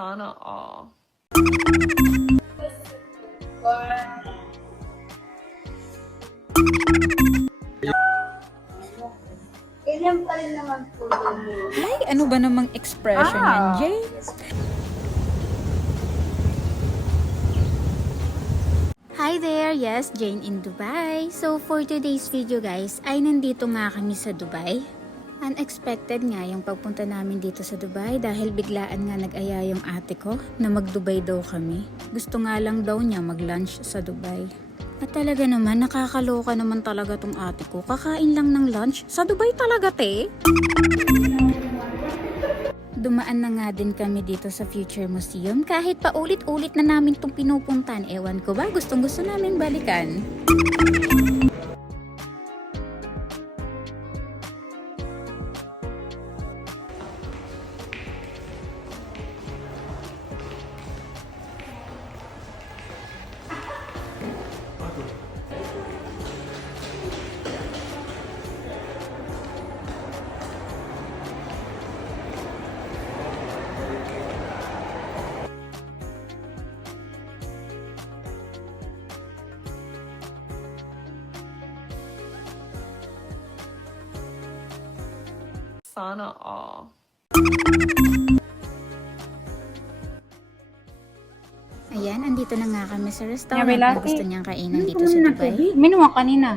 Sana all. Ganyan pa rin naman po yun. Ay, ano ba namang expression yan, Jay? Hi there! Yes, Jane in Dubai. So, for today's video guys, ay nandito nga kami sa Dubai. Unexpected nga yung pagpunta namin dito sa Dubai dahil biglaan nga nag-aya yung ate ko na mag-Dubai daw kami. Gusto nga lang daw niya mag-lunch sa Dubai. At talaga naman, nakakaloka naman talaga tong ate ko. Kakain lang ng lunch sa Dubai talaga, te. Dumaan na nga din kami dito sa Future Museum kahit paulit-ulit na namin itong pinupuntan. Ewan ko ba, gustong-gusto namin balikan. Sana all. Ayan, andito na nga kami sa restaurant Yabe, na Lati. gusto niyang kainan dito sa Dubai. Minuha kanina.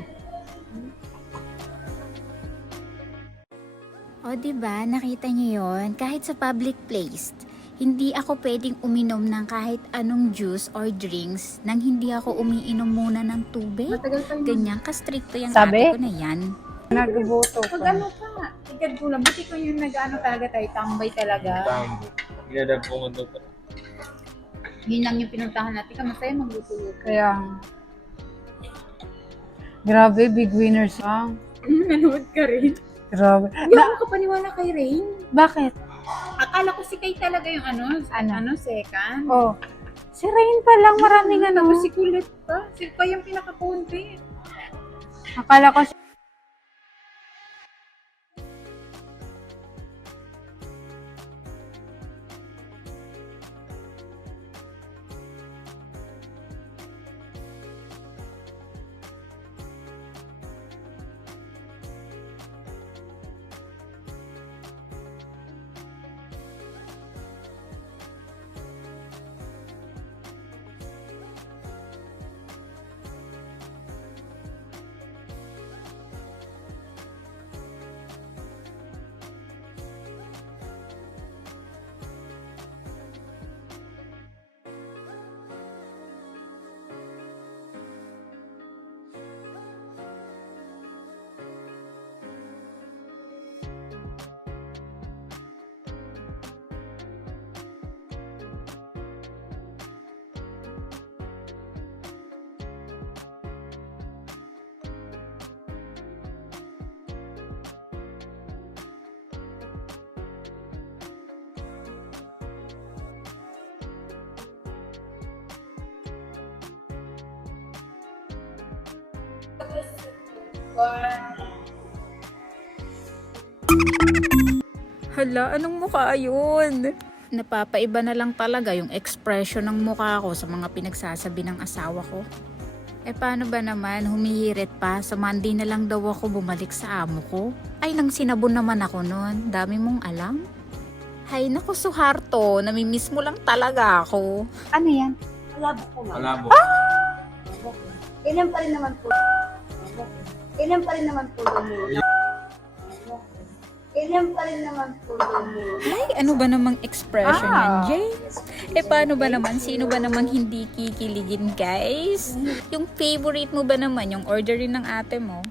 O diba, nakita niyo yon? Kahit sa public place, hindi ako pwedeng uminom ng kahit anong juice or drinks nang hindi ako umiinom muna ng tubig. Ganyan ka-stricto yung Sabi? ate ko na yan. Nagboto Pag ka. ano ka, ikad ko lang. Buti ko yung nag-ano talaga tayo, tambay talaga. Tambo. Ginadab ko mundo ko. Yun lang yung pinuntahan natin. Kamasaya magluto-luto. Kaya, grabe, big winner siya. Nanood ka rin. Grabe. Hindi ako makapaniwala kay Rain. Bakit? Akala ko si Kay talaga yung second. Oh, si Rain pa lang maraming ano. Tapos si Kulit pa. Si pa yung pinaka-content. Akala ko siya. Hala, anong mukha yun? Napapaiba na lang talaga yung expression ng mukha ko sa mga pinagsasabi ng asawa ko. Eh paano ba naman, humihirit pa, sa Monday na lang daw ako bumalik sa amo ko? Ay, nang sinabon naman ako nun, dami mong alam. Hay naku, Suharto, namimiss mo lang talaga ako. Ano yan? Malabo ko nga. Malabo. Ganyan pa rin naman po. Ganyan pa rin naman po yun. Ganyan pa rin naman po yun. Ay, ano ba namang expression yan, Jay? Eh paano ba naman, sino ba namang hindi kikiligin, guys? Yung favorite mo ba naman, yung orderin ng ate mo?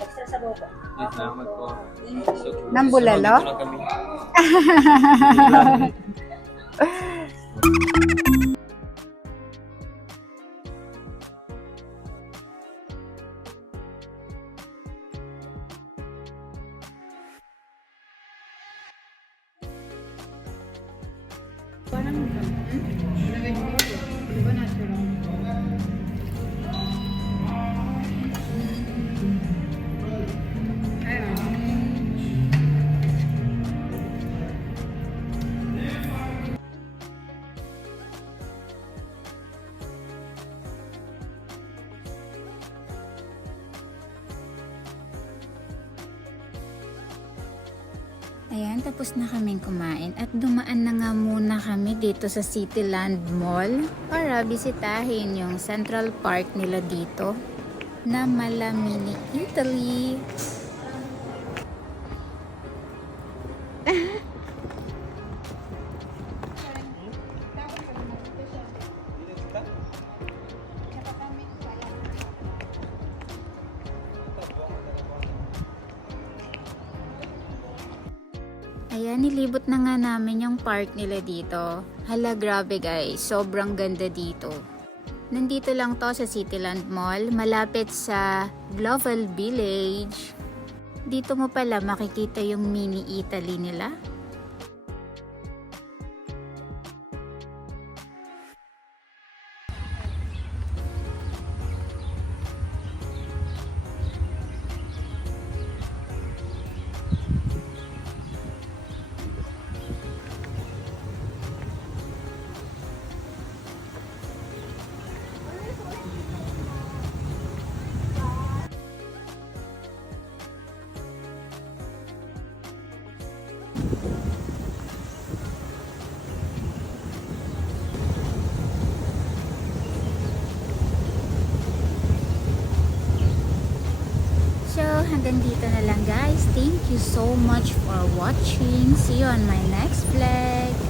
Nagsasabaw ko. Salamat po. Nang bulalo? Sunod ko lang kami. Ilagay mo dito. Di ba natural? Ayun. Ayan, tapos na kaming kumain at dumaan na nga muna kami dito sa Cityland Mall para bisitahin yung Central Park nila dito na Malamini, Italy. Ayan, nilibot na nga namin yung park nila dito. Hala, grabe guys. Sobrang ganda dito. Nandito lang to sa Cityland Mall, malapit sa Global Village. Dito mo pala makikita yung mini Italy nila. So, hanggang dito na lang guys. Thank you so much for watching. See you on my next vlog.